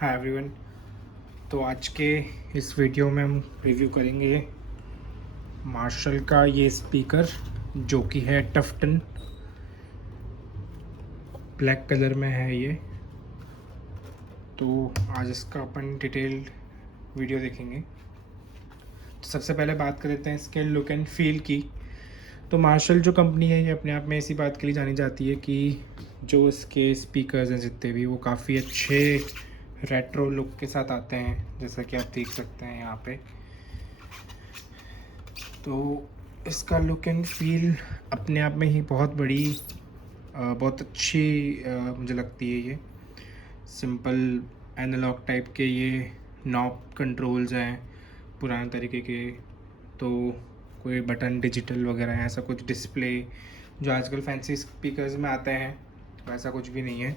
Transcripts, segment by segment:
Hi everyone. तो आज के इस वीडियो में हम रिव्यू करेंगे मार्शल का ये स्पीकर जो कि है टफ्टन, ब्लैक कलर में है ये। तो आज इसका अपन डिटेल्ड वीडियो देखेंगे। तो सबसे पहले बात कर लेते हैं इसके लुक एंड फील की। तो मार्शल जो कंपनी है ये अपने आप में ऐसी बात के लिए जानी जाती है कि जो इसके स्पीकर्स हैं जितने भी वो काफ़ी अच्छे रेट्रो लुक के साथ आते हैं, जैसा कि आप देख सकते हैं यहाँ पे। तो इसका लुक एंड फील अपने आप में ही बहुत बड़ी बहुत अच्छी मुझे लगती है। ये सिंपल एनालॉग टाइप के ये नॉब कंट्रोल्स हैं पुराने तरीके के। तो कोई बटन डिजिटल वगैरह है, ऐसा कुछ डिस्प्ले जो आजकल फैंसी स्पीकर्स में आते हैं वैसा कुछ भी नहीं है।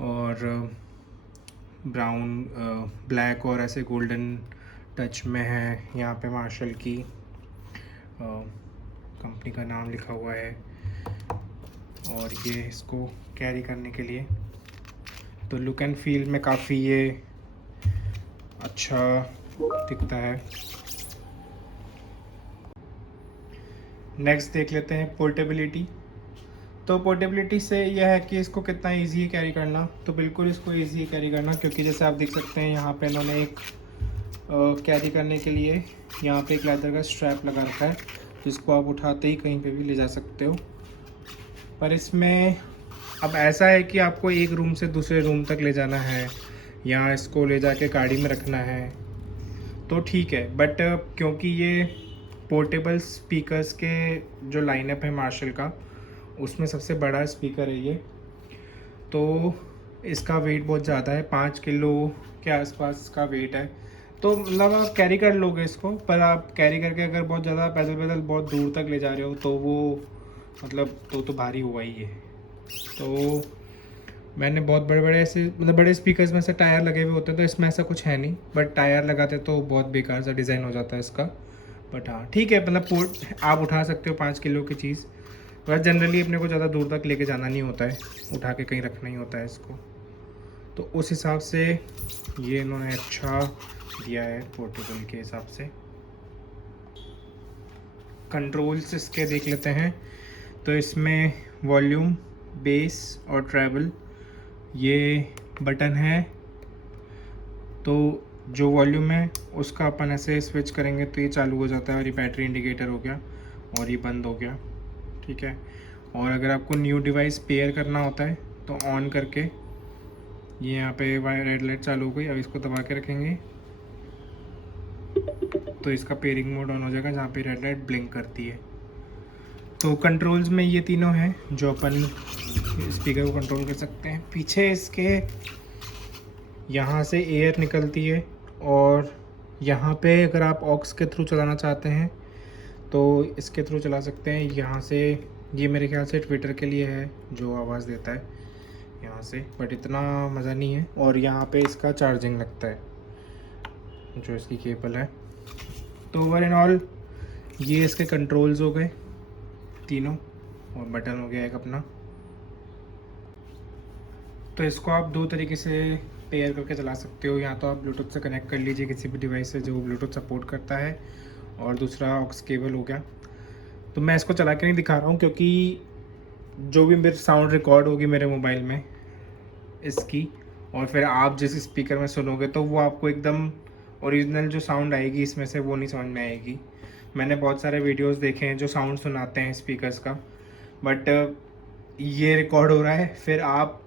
और ब्राउन ब्लैक और ऐसे गोल्डन टच में है। यहाँ पे मार्शल की कंपनी का नाम लिखा हुआ है और ये इसको कैरी करने के लिए तो लुक एंड फील में काफ़ी ये अच्छा दिखता है। नेक्स्ट देख लेते हैं पोर्टेबिलिटी। तो पोर्टेबिलिटी से यह है कि इसको कितना इजी है कैरी करना। तो बिल्कुल इसको इजी है कैरी करना, क्योंकि जैसे आप देख सकते हैं यहाँ पे इन्होंने एक कैरी करने के लिए यहाँ पे एक लेदर का स्ट्रैप लगा रखा है जिसको आप उठाते ही कहीं पे भी ले जा सकते हो। पर इसमें अब ऐसा है कि आपको एक रूम से दूसरे रूम तक ले जाना है या इसको ले जाके गाड़ी में रखना है तो ठीक है। बट क्योंकि ये पोर्टेबल स्पीकर्स के जो लाइनअप है मार्शल का उसमें सबसे बड़ा स्पीकर है ये, तो इसका वेट बहुत ज़्यादा है, 5 किलो के आसपास का वेट है। तो मतलब आप कैरी कर लोगे इसको, पर आप कैरी करके अगर बहुत ज़्यादा पैदल पैदल बहुत दूर तक ले जा रहे हो तो वो मतलब तो भारी हुआ ही है। तो मैंने बहुत बड़े बड़े ऐसे मतलब बड़े स्पीकर्स में से टायर लगे हुए होते हैं तो इसमें ऐसा कुछ है नहीं, बट टायर लगाते तो बहुत बेकार सा डिज़ाइन हो जाता है इसका। बट हाँ ठीक है, मतलब पोर्ट आप उठा सकते हो 5 किलो की चीज़। बस जनरली अपने को ज़्यादा दूर तक लेके जाना नहीं होता है, उठा के कहीं रखना ही होता है इसको। तो उस हिसाब से ये इन्होंने अच्छा दिया है पोर्टेबल के हिसाब से। कंट्रोल्स इसके देख लेते हैं। तो इसमें वॉल्यूम, बेस और ट्रैवल ये बटन है। तो जो वॉल्यूम है उसका अपन ऐसे स्विच करेंगे तो ये चालू हो जाता है और ये बैटरी इंडिकेटर हो गया और ये बंद हो गया, ठीक है। और अगर आपको न्यू डिवाइस पेयर करना होता है तो ऑन करके ये यहाँ पे रेड लाइट चालू हो गई। अब इसको दबा के रखेंगे तो इसका पेयरिंग मोड ऑन हो जाएगा जहाँ पे रेड लाइट ब्लिंक करती है। तो कंट्रोल्स में ये तीनों हैं जो अपन स्पीकर को कंट्रोल कर सकते हैं। पीछे इसके यहाँ से एयर निकलती है और यहाँ पे अगर आप ऑक्स के थ्रू चलाना चाहते हैं तो इसके थ्रू चला सकते हैं। यहाँ से ये मेरे ख्याल से ट्विटर के लिए है जो आवाज़ देता है यहाँ से, बट इतना मज़ा नहीं है। और यहाँ पे इसका चार्जिंग लगता है जो इसकी केबल है। तो ओवर एंड ऑल ये इसके कंट्रोल्स हो गए तीनों और बटन हो गया एक अपना। तो इसको आप दो तरीके से पेयर करके चला सकते हो। या तो आप ब्लूटूथ से कनेक्ट कर लीजिए किसी भी डिवाइस से जो ब्लूटूथ सपोर्ट करता है, और दूसरा ऑक्स केबल हो गया। तो मैं इसको चला के नहीं दिखा रहा हूँ क्योंकि जो भी मेरे साउंड रिकॉर्ड होगी मेरे मोबाइल में इसकी, और फिर आप जिस स्पीकर में सुनोगे तो वो आपको एकदम ओरिजिनल जो साउंड आएगी इसमें से वो नहीं समझ में आएगी। मैंने बहुत सारे वीडियोस देखे हैं जो साउंड सुनाते हैं स्पीकर्स का, बट ये रिकॉर्ड हो रहा है, फिर आप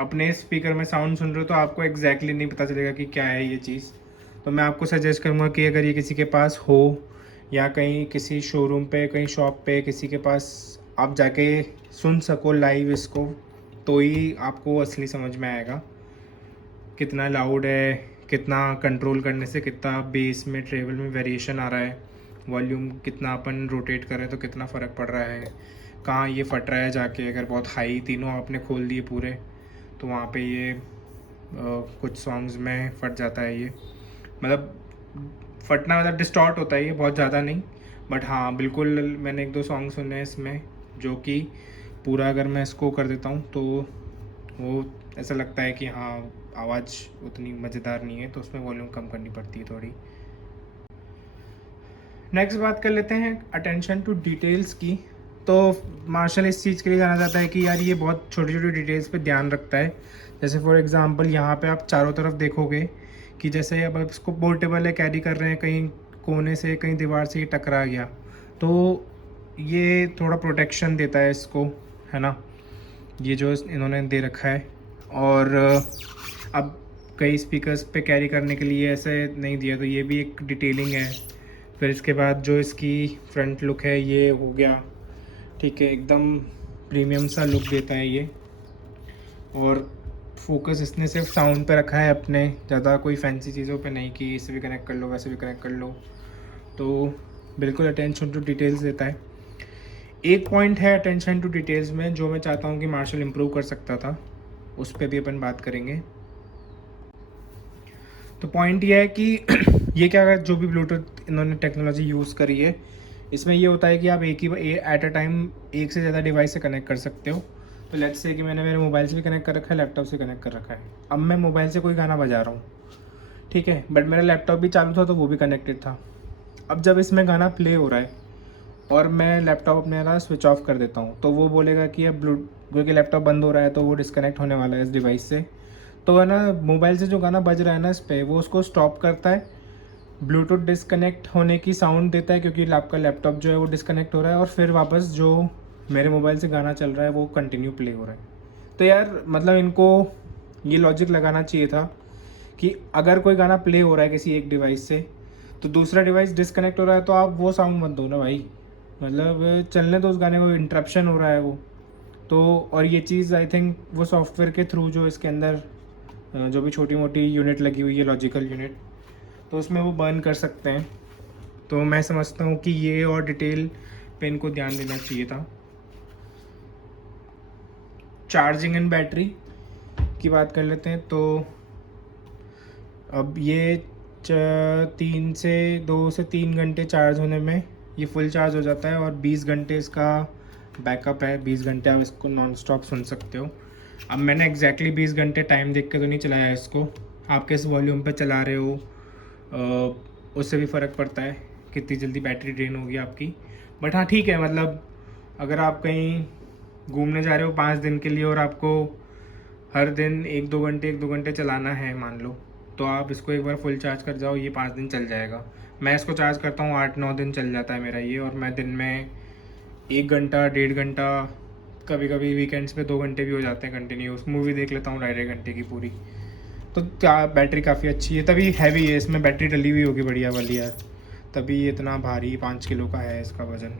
अपने स्पीकर में साउंड सुन रहे हो तो आपको एग्जैक्टली नहीं पता चलेगा कि क्या है ये चीज़। तो मैं आपको सजेस्ट करूँगा कि अगर ये किसी के पास हो या कहीं किसी शोरूम पे, कहीं शॉप पे किसी के पास आप जाके सुन सको लाइव इसको, तो ही आपको असली समझ में आएगा कितना लाउड है, कितना कंट्रोल करने से कितना बेस में ट्रेवल में वेरिएशन आ रहा है, वॉल्यूम कितना अपन रोटेट करें तो कितना फ़र्क पड़ रहा है, कहाँ ये फट रहा है जाके। अगर बहुत हाई तीनों आपने खोल दिए पूरे तो वहाँ पे ये कुछ सॉन्ग्स में फट जाता है। ये मतलब फटना मतलब डिस्टॉर्ट होता है ये, बहुत ज़्यादा नहीं, बट हाँ बिल्कुल मैंने एक दो सॉन्ग सुने हैं इसमें जो कि पूरा अगर मैं इसको कर देता हूँ तो वो ऐसा लगता है कि हाँ आवाज़ उतनी मज़ेदार नहीं है, तो उसमें वॉल्यूम कम करनी पड़ती है थोड़ी। नेक्स्ट बात कर लेते हैं अटेंशन टू डिटेल्स की। तो मार्शल इस चीज़ के लिए जाना जाता है कि यार ये बहुत छोटी छोटी डिटेल्स पे ध्यान रखता है। जैसे फॉर एग्जांपल यहाँ पे आप चारों तरफ देखोगे कि जैसे अब आप इसको पोर्टेबल है, कैरी कर रहे हैं, कहीं कोने से कहीं दीवार से ये टकरा गया तो ये थोड़ा प्रोटेक्शन देता है इसको, है ना, ये जो इन्होंने दे रखा है। और अब कई स्पीकर्स पे कैरी करने के लिए ऐसे नहीं दिया, तो ये भी एक डिटेलिंग है। फिर इसके बाद जो इसकी फ्रंट लुक है ये हो गया, ठीक है, एकदम प्रीमियम सा लुक देता है ये। और फोकस इसने सिर्फ साउंड पे रखा है अपने, ज़्यादा कोई फैंसी चीज़ों पे नहीं कि इसे भी कनेक्ट कर लो वैसे भी कनेक्ट कर लो। तो बिल्कुल अटेंशन टू डिटेल्स देता है। एक पॉइंट है अटेंशन टू डिटेल्स में जो मैं चाहता हूँ कि मार्शल इम्प्रूव कर सकता था, उस पर भी अपन बात करेंगे। तो पॉइंट ये है कि ये क्या, जो भी ब्लूटूथ इन्होंने टेक्नोलॉजी यूज़ करी है इसमें ये होता है कि आप एक ही एट अ टाइम एक से ज़्यादा डिवाइस से कनेक्ट कर सकते हो। तो लेट्स से कि मैंने मेरे मोबाइल से भी कनेक्ट कर रखा है, लैपटॉप से कनेक्ट कर रखा है। अब मैं मोबाइल से कोई गाना बजा रहा हूँ, ठीक है, बट मेरा लैपटॉप भी चालू था तो वो भी कनेक्टेड था। अब जब इसमें गाना प्ले हो रहा है और मैं लैपटॉप अपने ना स्विच ऑफ कर देता हूँ तो वो बोलेगा कि अब क्योंकि लैपटॉप बंद हो रहा है तो वो डिस्कनेक्ट होने वाला है इस डिवाइस से। तो है ना, मोबाइल से जो गाना बज रहा है ना इस पर, वो उसको स्टॉप करता है, ब्लूटूथ डिस्कनेक्ट होने की साउंड देता है क्योंकि आपका लैपटॉप जो है वो डिस्कनेक्ट हो रहा है, और फिर वापस जो मेरे मोबाइल से गाना चल रहा है वो कंटिन्यू प्ले हो रहा है। तो यार मतलब इनको ये लॉजिक लगाना चाहिए था कि अगर कोई गाना प्ले हो रहा है किसी एक डिवाइस से तो दूसरा डिवाइस डिस्कनेक्ट हो रहा है तो आप वो साउंड मत दो ना भाई, मतलब चलने तो उस गाने को, इंटरप्शन हो रहा है वो। तो और ये चीज़ आई थिंक वो सॉफ्टवेयर के थ्रू जो इसके अंदर जो भी छोटी मोटी यूनिट लगी हुई है, लॉजिकल यूनिट, तो उसमें वो बर्न कर सकते हैं। तो मैं समझता हूँ कि ये और डिटेल पे इनको ध्यान देना चाहिए था। चार्जिंग एंड बैटरी की बात कर लेते हैं। तो अब ये 2 से 3 घंटे चार्ज होने में ये फुल चार्ज हो जाता है, और 20 घंटे इसका बैकअप है। 20 घंटे आप इसको नॉन स्टॉप सुन सकते हो। अब मैंने एग्जैक्टली 20 घंटे टाइम देख के तो नहीं चलाया इसको, आप किस वॉल्यूम पे चला रहे हो उससे भी फ़र्क पड़ता है कितनी जल्दी बैटरी ड्रेन होगी आपकी। बट हाँ ठीक है, मतलब अगर आप कहीं घूमने जा रहे हो 5 दिन के लिए और आपको हर दिन 1-2 घंटे चलाना है मान लो, तो आप इसको एक बार फुल चार्ज कर जाओ, ये 5 दिन चल जाएगा। मैं इसको चार्ज करता हूँ 8-9 दिन चल जाता है मेरा ये, और मैं दिन में 1 घंटा 1.5 घंटा, कभी कभी वीकेंड्स पे 2 घंटे भी हो जाते हैं कंटिन्यूस, मूवी देख लेता हूँ 2.5 घंटे की पूरी। तो क्या बैटरी काफ़ी अच्छी है, तभी हैवी है, इसमें बैटरी डली हुई होगी बढ़िया वाली यार, तभी ये इतना भारी 5 किलो का है इसका वज़न।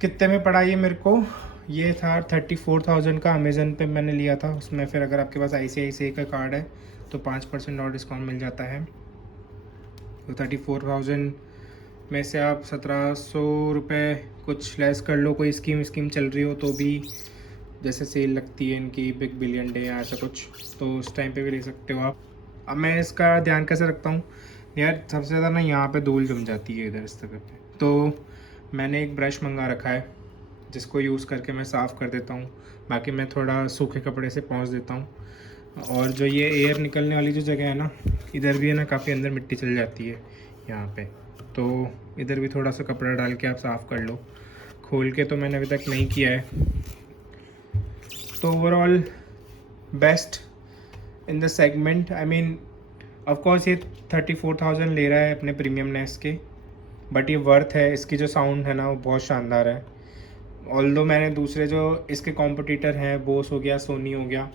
कितने में पड़ा ये मेरे को, ये था 34,000 का, अमेज़न पे मैंने लिया था। उसमें फिर अगर आपके पास ICICI का कार्ड है तो 5% और डिस्काउंट मिल जाता है। तो 34,000 में से आप 1,700 रुपये कुछ लेस कर लो, कोई स्कीम चल रही हो तो भी, जैसे सेल लगती है इनकी बिग बिलियन डे या ऐसा कुछ, तो उस टाइम पे भी ले सकते हो आप। अब मैं इसका ध्यान कैसे रखता हूँ यार, सबसे ज़्यादा ना यहाँ पे धूल जम जाती है इधर इस तरह पे, तो मैंने एक ब्रश मंगा रखा है जिसको यूज़ करके मैं साफ़ कर देता हूँ। बाकी मैं थोड़ा सूखे कपड़े से पोंछ देता हूँ। और जो ये एयर निकलने वाली जो जगह है ना, इधर भी है ना काफ़ी अंदर मिट्टी चल जाती है यहाँ पे, तो इधर भी थोड़ा सा कपड़ा डाल के आप साफ़ कर लो। खोल के तो मैंने अभी तक नहीं किया है। तो overall best in the segment, I mean of course ये 34,000 ले रहा है अपने प्रीमियमनेस के, बट ये वर्थ है। इसकी जो साउंड है ना वो बहुत शानदार है। ऑल्दो मैंने दूसरे जो इसके कॉम्पिटिटर हैं, बोस हो गया, सोनी हो गया,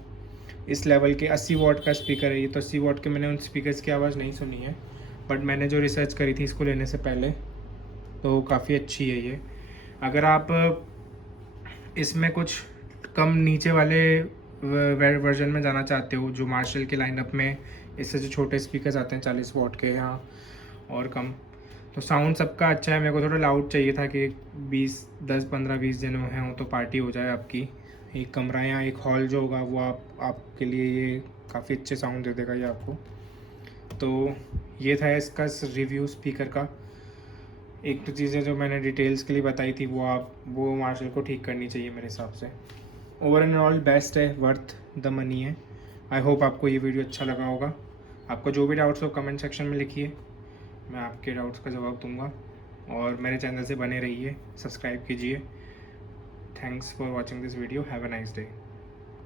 इस लेवल के 80 वॉट का स्पीकर है ये, तो 80 वॉट के मैंने उन स्पीकर्स की आवाज़ नहीं सुनी है, बट मैंने जो रिसर्च करी थी इसको लेने से पहले, तो काफ़ी अच्छी है ये। अगर आप इसमें कुछ कम नीचे वाले वर्जन में जाना चाहते हो, जो मार्शल के लाइनअप में इससे जो छोटे स्पीकर्स आते हैं 40 वॉट के यहाँ और कम, तो साउंड सबका अच्छा है। मेरे को थोड़ा लाउड चाहिए था कि 10-15-20 जन हैं तो पार्टी हो जाए आपकी। एक कमरा या एक हॉल जो होगा वो आपके लिए ये काफ़ी अच्छे साउंड दे देगा ये आपको। तो ये था इसका रिव्यू स्पीकर का। एक तो चीज़ें जो मैंने डिटेल्स के लिए बताई थी वो मार्शल को ठीक करनी चाहिए मेरे हिसाब से। ओवर एंड ऑल बेस्ट है, वर्थ द मनी है। आई होप आपको ये वीडियो अच्छा लगा होगा। आपको जो भी डाउट्स हो कमेंट सेक्शन में लिखिए, मैं आपके डाउट्स का जवाब दूंगा। और मेरे चैनल से बने रहिए, सब्सक्राइब कीजिए। Thanks for watching this video, have a nice day.